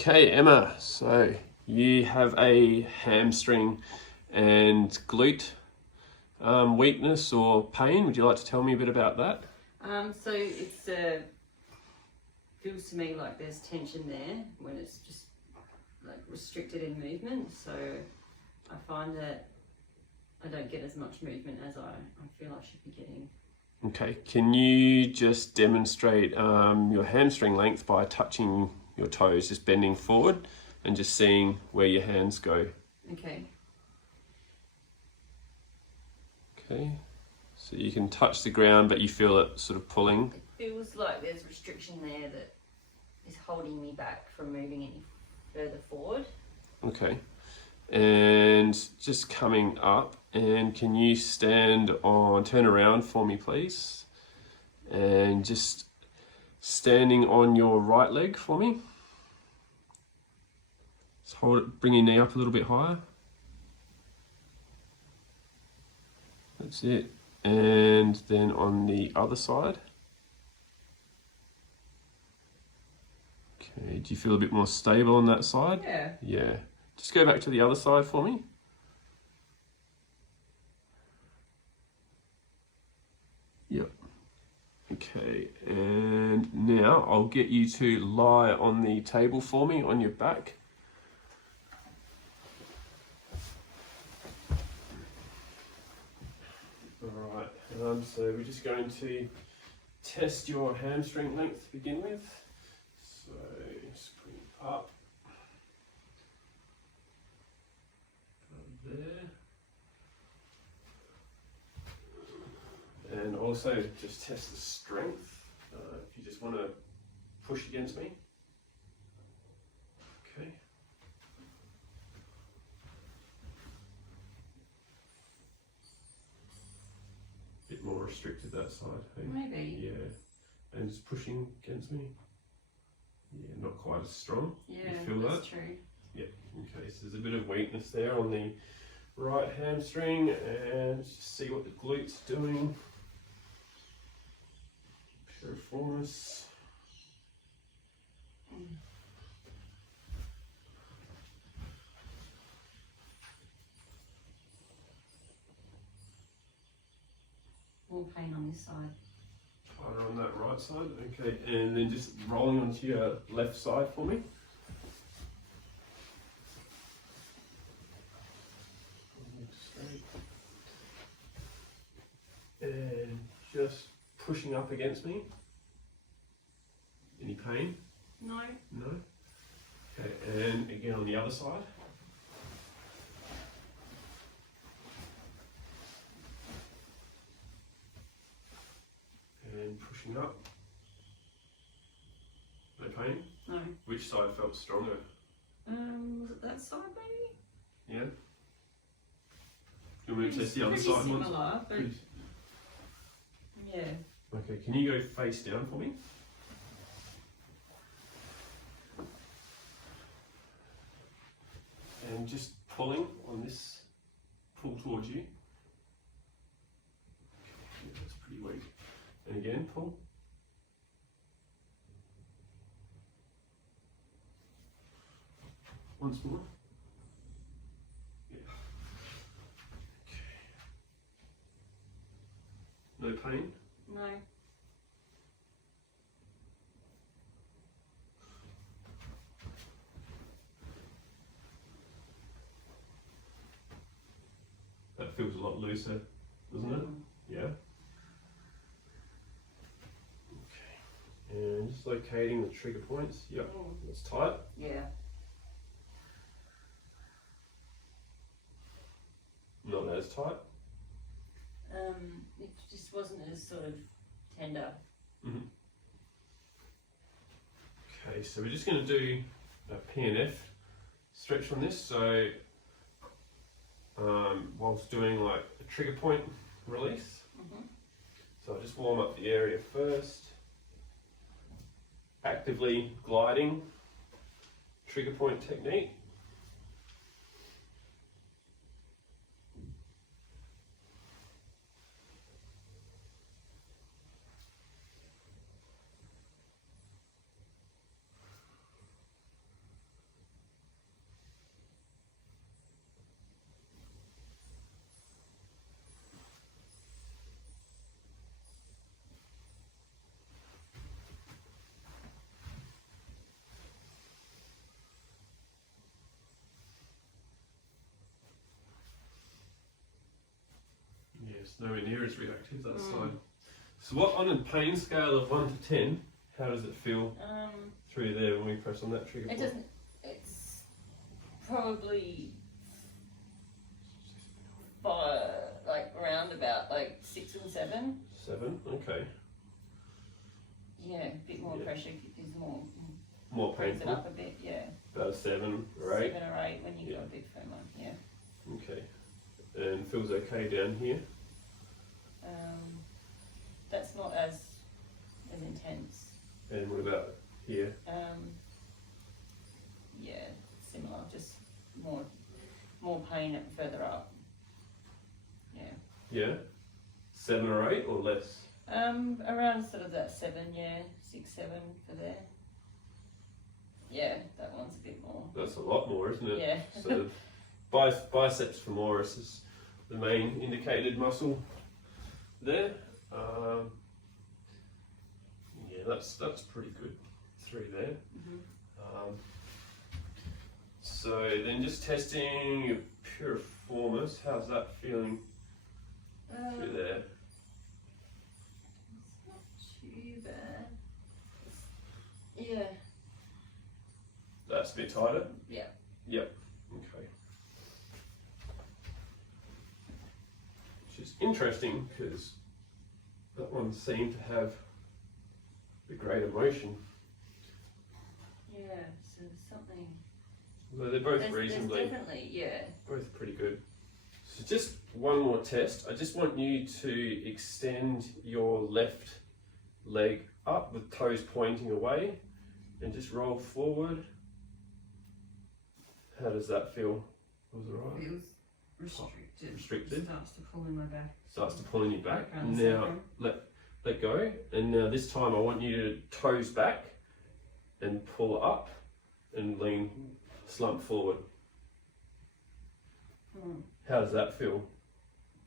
Okay, Emma, so you have a hamstring and glute weakness or pain. Would you like to tell me a bit about that? So it's feels to me like there's tension there when it's just like restricted in movement. So I find that I don't get as much movement as I feel I should be getting. Okay, can you just demonstrate your hamstring length by touching your toes, just bending forward and just seeing where your hands go? Okay. Okay, so you can touch the ground but you feel it sort of pulling. It feels like there's restriction there that is holding me back from moving any further forward. Okay, and just coming up, and can you turn around for me please, and just standing on your right leg for me. Just hold it, bring your knee up a little bit higher. That's it. And then on the other side. Okay, do you feel a bit more stable on that side? Yeah. Yeah. Just go back to the other side for me. Yep. Okay, and now I'll get you to lie on the table for me on your back. Alright, so we're just going to test your hamstring length to begin with. So just bring it up. There. And also just test the strength. If you just want to push against me. Okay. Bit more restricted that side. Hey? Maybe. Yeah. And just pushing against me. Yeah, not quite as strong. Yeah, you feel that's that? true. Yeah. Okay, so there's a bit of weakness there on the right hamstring, and just see what the glute's doing. Piriformis. More pain on this side. Harder on that right side. Okay, and then just rolling onto your left side for me. Straight. And just pushing up against me. Any pain? No. No? Okay, and again on the other side. And pushing up. No pain? No. Which side felt stronger? Was it that side maybe? Yeah? You want me to test the other Pretty side similar, once? but yeah. Okay, can you go face down for me? And just pulling on this, pull towards you. Yeah, that's pretty weak. And again, pull. Once more. Yeah. Okay. No pain? No. That feels a lot looser, doesn't it? Yeah. Okay. And just locating the trigger points. Yep. That's tight. Yeah. Not as tight. It just wasn't as sort of tender. Mm-hmm. Okay, so we're just going to do a PNF stretch on this. So whilst doing like a trigger point release. Mm-hmm. So I'll just warm up the area first. Actively gliding trigger point technique. it's nowhere near as reactive, that side. So what, on a pain scale of 1 to 10, how does it feel through there when we press on that trigger point? It doesn't, it's probably like around about like 6 and 7. 7, okay. Yeah, a bit more pressure is More brings it painful. up a bit, yeah. About 7 or 8. 7 or 8 when you got a big femur, yeah. Okay. And feels okay down here? That's not as intense. And what about here? Yeah, similar, just more pain further up. Yeah. Yeah? 7 or 8 or less? Around sort of that 7, yeah, 6, 7 for there. Yeah, that one's a bit more. That's a lot more, isn't it? Yeah. So biceps femoris is the main indicated muscle there. Yeah, that's pretty good through there. So then just testing your piriformis, how's that feeling through there? It's not too bad. Yeah. That's a bit tighter? Yeah. Yep. Okay. Which is interesting because that one seemed to have the greater motion. Yeah, so something. Well, they're both There's reasonably, definitely, yeah. both pretty good. So just one more test. I just want you to extend your left leg up with toes pointing away and just roll forward. How does that feel? Was it alright? Feels restricted. Restricted? Starts to pull in my back. Starts to pull in your back. Around the Now sacrum. let go. And now this time I want you to toes back and pull up and lean, slump forward. How does that feel?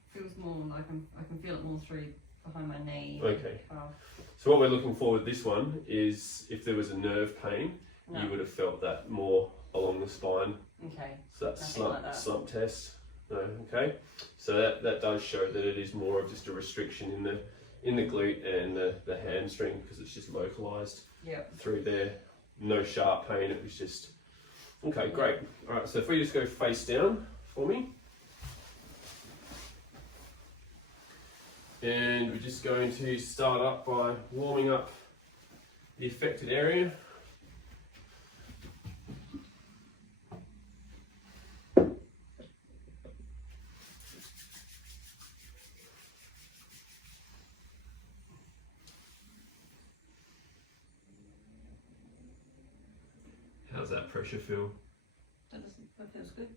Feels more like I can feel it more through behind my knee. Okay. Calf. So what we're looking for with this one is if there was a nerve pain, No. you would have felt that more along the spine. Okay. So that's Nothing like that. slump test. No, okay. So that does show that it is more of just a restriction in the glute and the hamstring because it's just localized through there. No sharp pain, it was just okay, great. Alright, so if we just go face down for me. And we're just going to start up by warming up the affected area. How's that pressure feel? That feels good.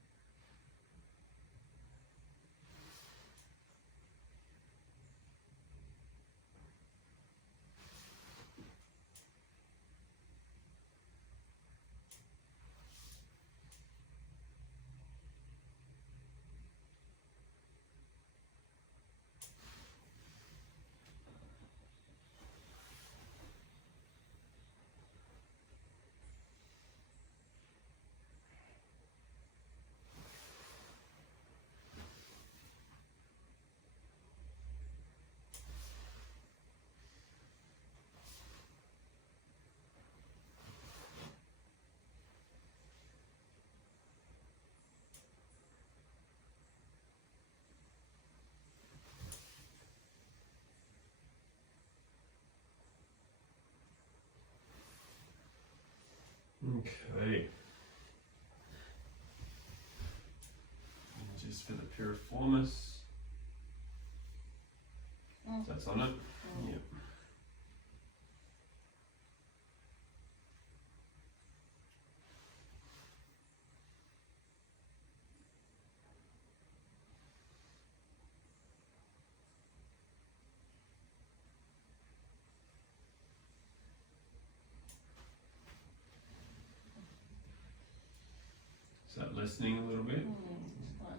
Okay. And just for the piriformis. That's on it. Yep. Is that lessening a little bit? It's fine.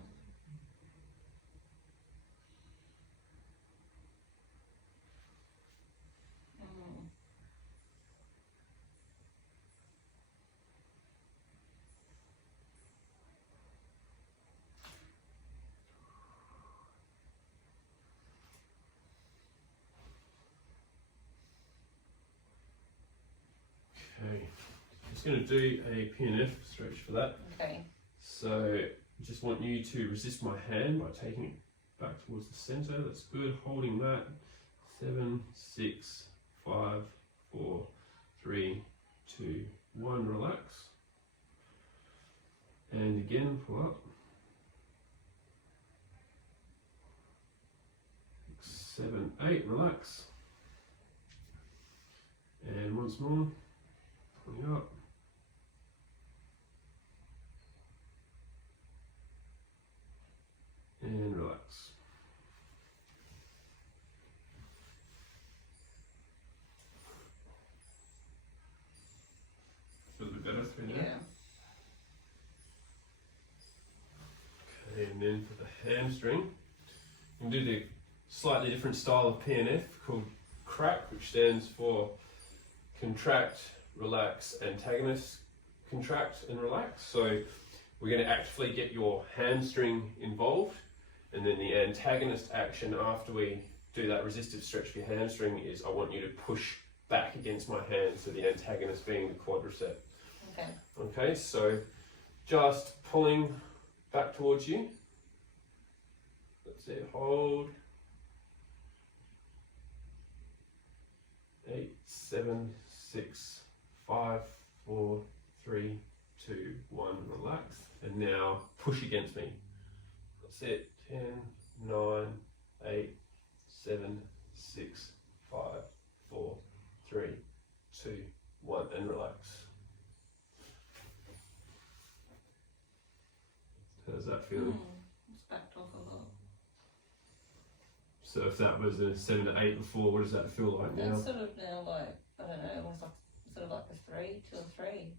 Okay, just going to do a PNF stretch for that. Okay. So I just want you to resist my hand by taking it back towards the center. That's good. Holding that. 7, 6, 5, 4, 3, 2, 1. Relax. And again, pull up. 7, 8. Relax. And once more. Pulling up. And relax. Feel a bit better through there? Yeah. Okay, and then for the hamstring, you can do the slightly different style of PNF called CRAC, which stands for contract, relax, antagonist, contract and relax. So we're going to actively get your hamstring involved, and then the antagonist action after we do that resistive stretch for your hamstring is I want you to push back against my hand, so the antagonist being the quadricep. Okay. Okay, so just pulling back towards you. That's it, hold. 8, 7, 6, 5, 4, 3, 2, 1, relax. And now push against me. That's it, 10, 9, 8, 7, 6, 5, 4, 3, 2, 1, and relax. How's that feeling? It's backed off a lot. So if that was a 7 to 8 before, what does that feel like now? It's sort of now like, I don't know, almost like sort of like a 3, 2 or 3.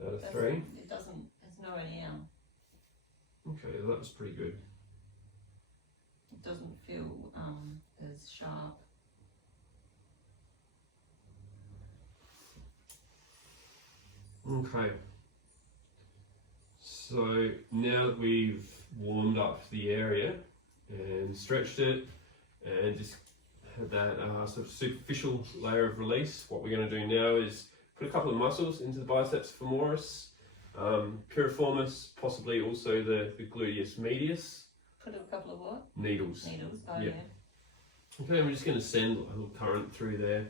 About a 3? It doesn't, it's nowhere near. Okay, well, that was pretty good. It doesn't feel as sharp. Okay. So now that we've warmed up the area and stretched it and just had that sort of superficial layer of release, what we're going to do now is put a couple of muscles into the biceps femoris, piriformis, possibly also the gluteus medius. Put a couple of what? Needles. Needles, oh Yeah. yeah. Okay, I'm just going to send a little current through there,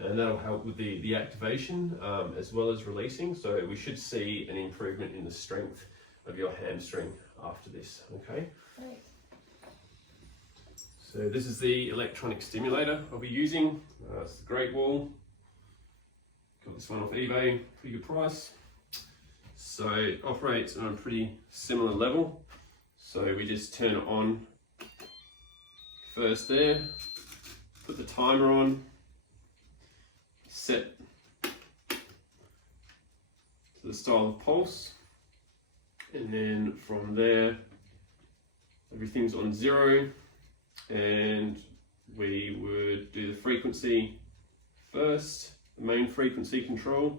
and that'll help with the activation as well as releasing. So we should see an improvement in the strength of your hamstring after this. Okay. Great. So this is the electronic stimulator I'll be using. It's the Great Wall. Got this one off eBay, pretty good price. So it operates on a pretty similar level. So we just turn it on first there, put the timer on, set to the style of pulse, and then from there everything's on 0, and we would do the frequency first, the main frequency control,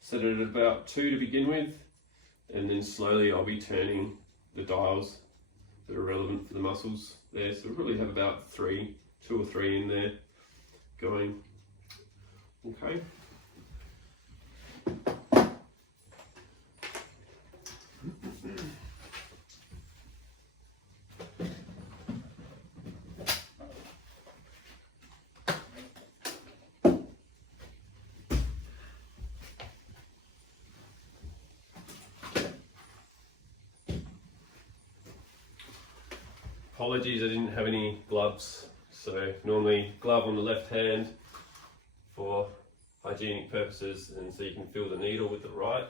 set it at about 2 to begin with, and then slowly I'll be turning the dials that are relevant for the muscles there. So we probably have about 2 or 3 in there going. Okay. Apologies, I didn't have any gloves. So normally glove on the left hand for hygienic purposes, and so you can feel the needle with the right.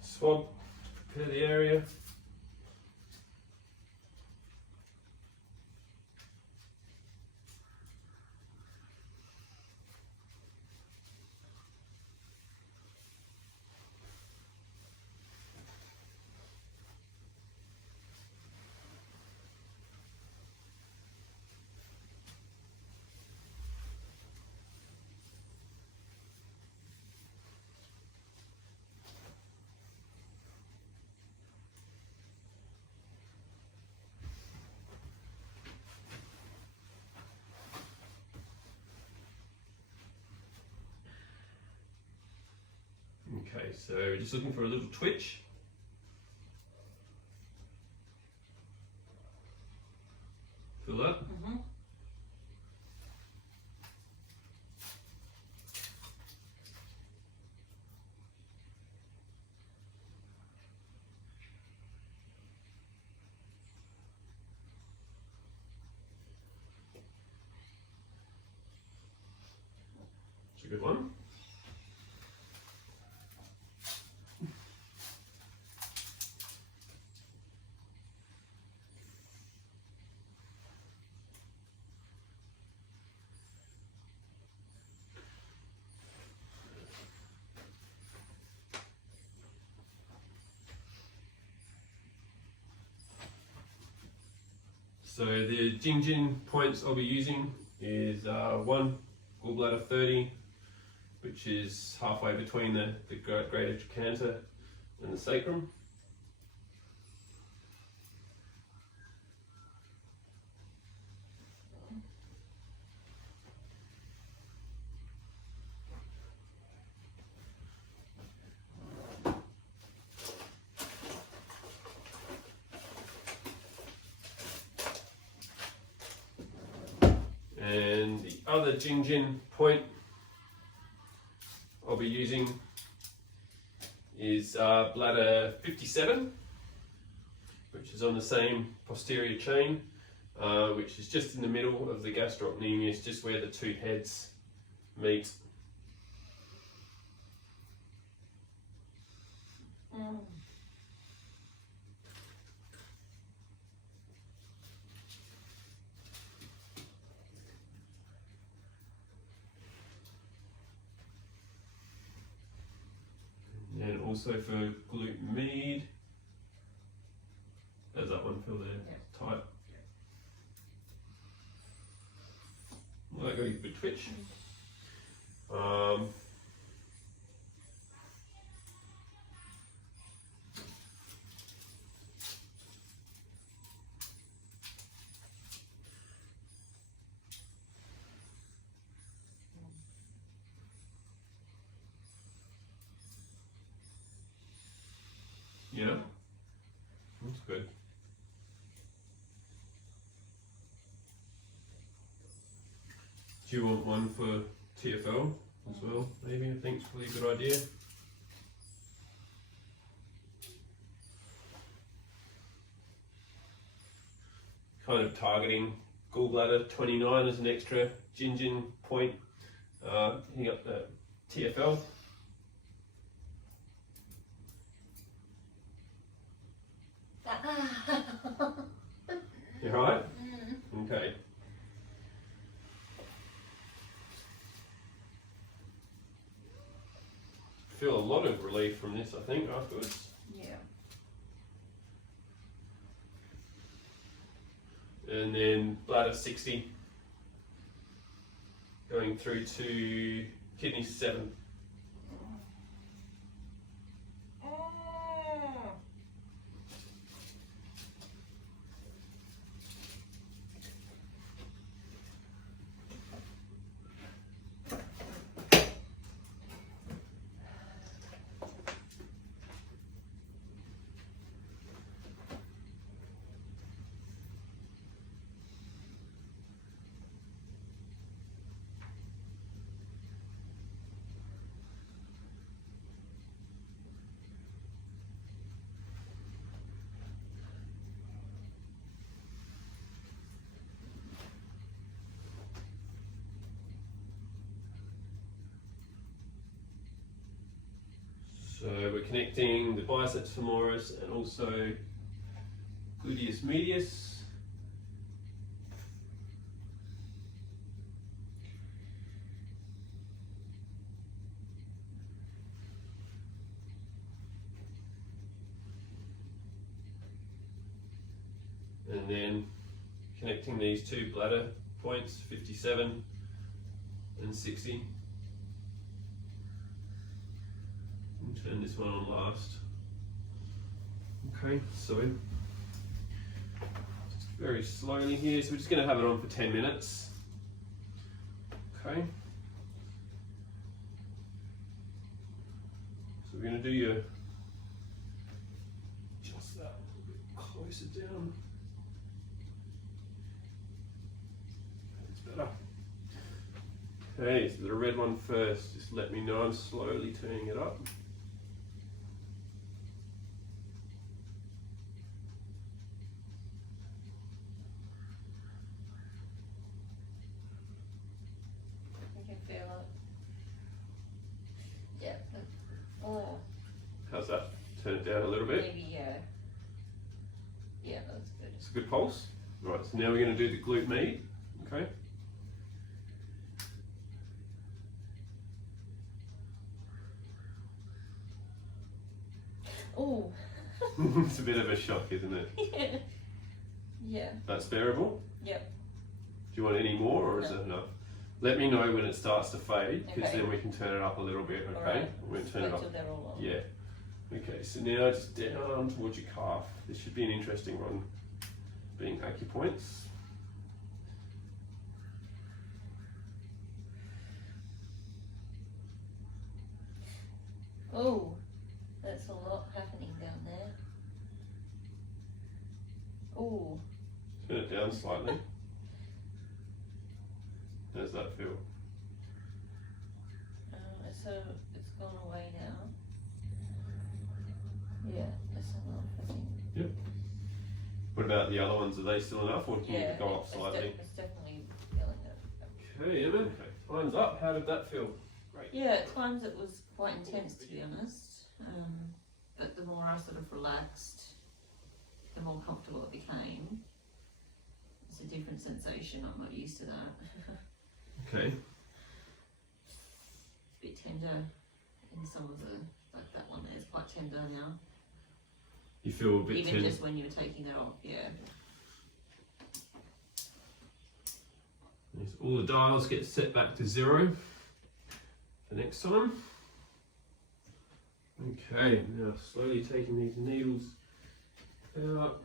Swab, prepare the area. Okay, so we're just looking for a little twitch. Feel that? Mm-hmm. It's a good one. So the Jing points I'll be using is 1 gallbladder 30, which is halfway between the greater trochanter and the sacrum. And the other Jing point I'll be using is bladder 57, which is on the same posterior chain, which is just in the middle of the gastrocnemius, just where the two heads meet. And also for glute med, how's that one feel there? Yeah. Tight. Well, that got a good twitch. Yeah, that's good. Do you want one for TFL as well? Maybe, I think it's probably a good idea. Kind of targeting gallbladder 29 as an extra Jing point, hitting up the TFL. You alright? Okay. Feel a lot of relief from this, I think, afterwards. Yeah. And then bladder 60, going through to kidney 7. So we're connecting the biceps femoris and also gluteus medius. And then connecting these two bladder points, 57 and 60. Turn this one on last. Okay, so just very slowly here. So we're just going to have it on for 10 minutes. Okay. So we're going to do your, just that a little bit closer down. That's better. Okay, so the red one first, just let me know I'm slowly turning it up. You can feel it. Yeah. Oh. How's that? Turn it down a little bit. Maybe, yeah. Yeah, that's good. It's a good pulse. Right, so now we're going to do the glute med. Okay. Oh. It's a bit of a shock, isn't it? Yeah. Yeah. That's bearable? Yep. Do you want any more, or is No. it enough? Let me know when it starts to fade, because Okay. then we can turn it up a little bit, okay? Alright. We're going to turn it Wait up. till they're all on. Yeah. Okay, so now just down towards your calf. This should be an interesting one, being acupoints. Oh, that's a lot happening down there. Oh. Turn it down slightly. How does that feel? So it's gone away now. Yeah, that's enough, I think. Yep. What about the other ones? Are they still enough, or do you need to go up it's slightly? it's definitely feeling it. Okay, Emma. Okay. Time's up. How did that feel? Great. Yeah, at times it was quite intense, to be honest. But the more I sort of relaxed, the more comfortable it became. It's a different sensation. I'm not used to that. Okay. It's a bit tender in some of the, like that one there is quite tender now. You feel a bit Even tender? just when you were taking that off, yeah. Yes, all the dials get set back to 0 for next time. Okay, now slowly taking these needles out.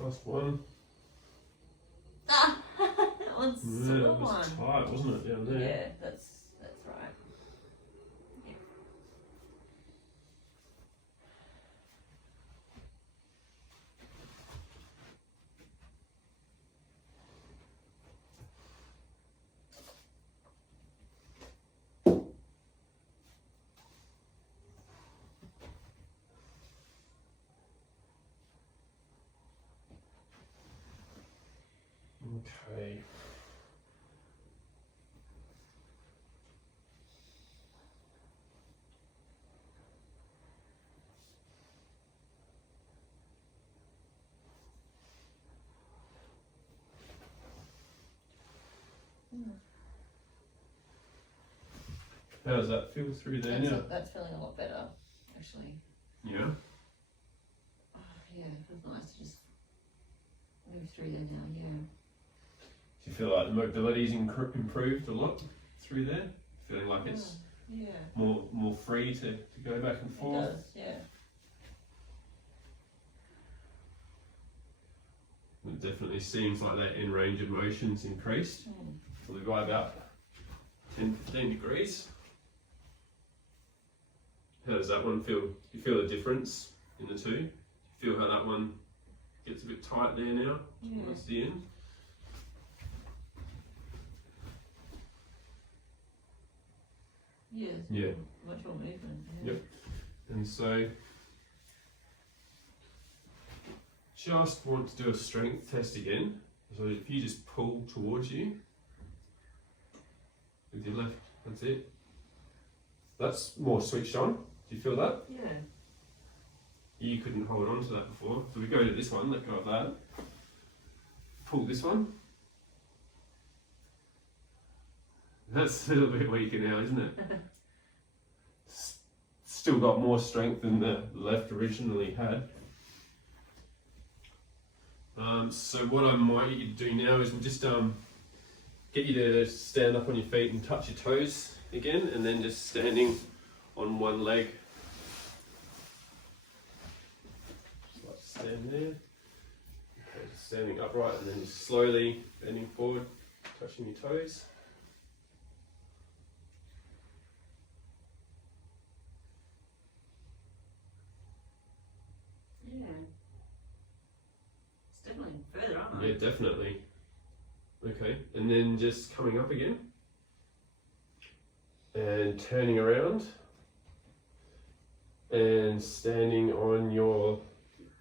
Last one. Ah, that one's Yeah, so that was tight, wasn't it, down there? Yeah, that's right. Yeah. Okay. How does that feel through there now? That's feeling a lot better, actually. Yeah. Oh, yeah, it feels nice to just move through there now, yeah. Do you feel like the mobility's improved a lot through there? Feeling like it's Yeah, more free to go back and it forth? does, yeah. It definitely seems like that end range of motion's increased, probably by about 10-15 degrees. How does that one feel? Do you feel a difference in the two? Do you feel how that one gets a bit tight there now towards the end? Yeah. Yeah. Much more movement. Yeah. Yep. And so, just want to do a strength test again. So if you just pull towards you with your left, that's it. That's more switched on. Do you feel that? Yeah. you couldn't hold on to that before. So we go to this one, let go of that. Pull this one. That's a little bit weaker now, isn't it? Still got more strength than the left originally had. So what I might get you to do now is we'll just get you to stand up on your feet and touch your toes again, and then just standing on one leg. Just like stand there. Okay, just standing upright and then just slowly bending forward, touching your toes. Yeah. It's definitely further, aren't I? Yeah, definitely. Okay, and then just coming up again and turning around and standing on your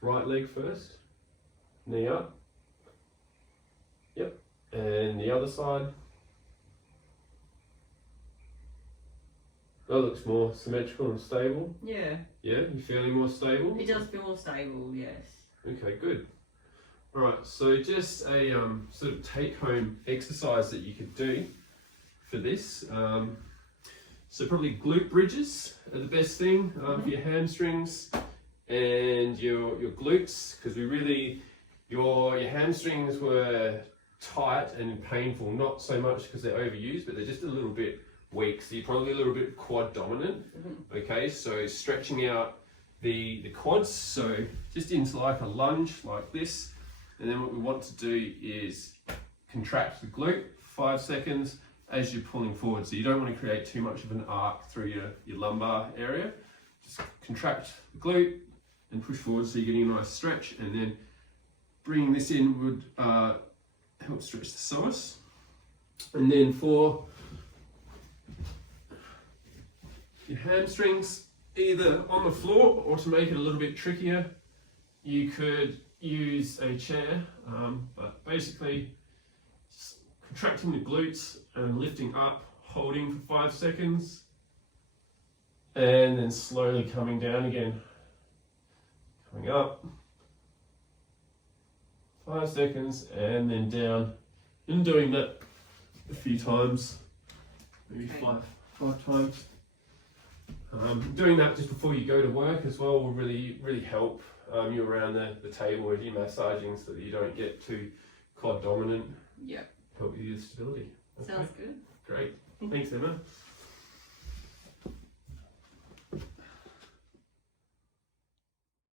right leg first, knee up. Yep, and the other side. That looks more symmetrical and stable. Yeah. Yeah, you feeling more stable? It does feel more stable, yes. Okay, good. Alright, so just a sort of take-home exercise that you could do for this. So probably glute bridges are the best thing for your hamstrings and your glutes, because your hamstrings were tight and painful, not so much because they're overused, but they're just a little bit weak, so you're probably a little bit quad dominant. Okay, so stretching out the quads, so just into like a lunge like this, and then what we want to do is contract the glute 5 seconds as you're pulling forward. So you don't want to create too much of an arc through your lumbar area. Just contract the glute and push forward so you're getting a nice stretch, and then bringing this in would help stretch the psoas. And then for your hamstrings, either on the floor or to make it a little bit trickier, you could use a chair, but basically just contracting the glutes and lifting up, holding for 5 seconds, and then slowly coming down again. Coming up, 5 seconds, and then down, and doing that a few times, maybe five times. Doing that just before you go to work as well will really help you around the table as you're massaging, so that you don't get too quad dominant. Yeah. Help you with stability. Okay. Sounds good. Great. Thanks, Emma.